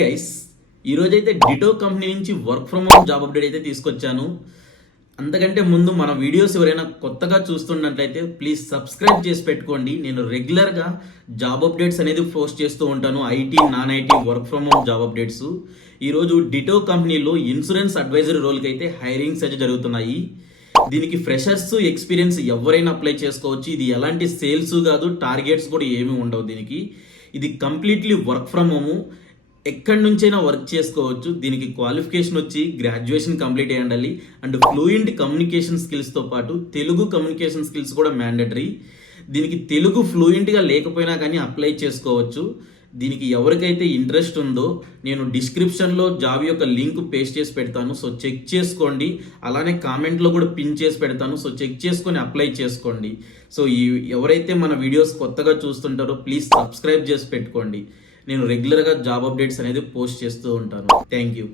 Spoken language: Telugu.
గైస్, ఈరోజైతే డిటో కంపెనీ నుంచి work from home job update అయితే తీసుకొచ్చాను. అంతకంటే ముందు మన వీడియోస్ ఎవరైనా కొత్తగా చూస్తున్నట్లయితే ప్లీజ్ సబ్స్క్రైబ్ చేసి పెట్టుకోండి. నేను రెగ్యులర్గా జాబ్ అప్డేట్స్ అనేది పోస్ట్ చేస్తూ ఉంటాను. IT, non IT, work from home job updates. ఈరోజు డిటో కంపెనీలో ఇన్సూరెన్స్ అడ్వైజరీ రోల్కి అయితే హైరింగ్స్ అయితే జరుగుతున్నాయి. దీనికి ఫ్రెషర్స్, ఎక్స్పీరియన్స్ ఎవరైనా అప్లై చేసుకోవచ్చు. ఇది ఎలాంటి సేల్స్ కాదు, టార్గెట్స్ కూడా ఏమీ ఉండవు దీనికి. ఇది కంప్లీట్లీ వర్క్ ఫ్రమ్ హోమ్, ఎక్కడి నుంచైనా వర్క్ చేసుకోవచ్చు. దీనికి క్వాలిఫికేషన్ వచ్చి గ్రాడ్యుయేషన్ కంప్లీట్ అయ్యి ఉండాలి. అండ్ ఫ్లూయెంట్ కమ్యూనికేషన్ స్కిల్స్తో పాటు తెలుగు కమ్యూనికేషన్ స్కిల్స్ కూడా మ్యాండటరీ. దీనికి తెలుగు ఫ్లూయెంట్గా లేకపోయినా కానీ అప్లై చేసుకోవచ్చు. దీనికి ఎవరికైతే ఇంట్రెస్ట్ ఉందో నేను డిస్క్రిప్షన్లో జాబ్ యొక్క లింక్ పేస్ట్ చేసి పెడతాను. సో చెక్ చేసుకోండి. అలానే కామెంట్లో కూడా పిన్ చేసి పెడతాను. సో చెక్ చేసుకొని అప్లై చేసుకోండి. సో ఎవరైతే మన వీడియోస్ కొత్తగా చూస్తుంటారో ప్లీజ్ సబ్స్క్రైబ్ చేసి పెట్టుకోండి. నేను రెగ్యులర్గా జాబ్ అప్డేట్స్ అనేది పోస్ట్ చేస్తూ ఉంటాను. Thank you.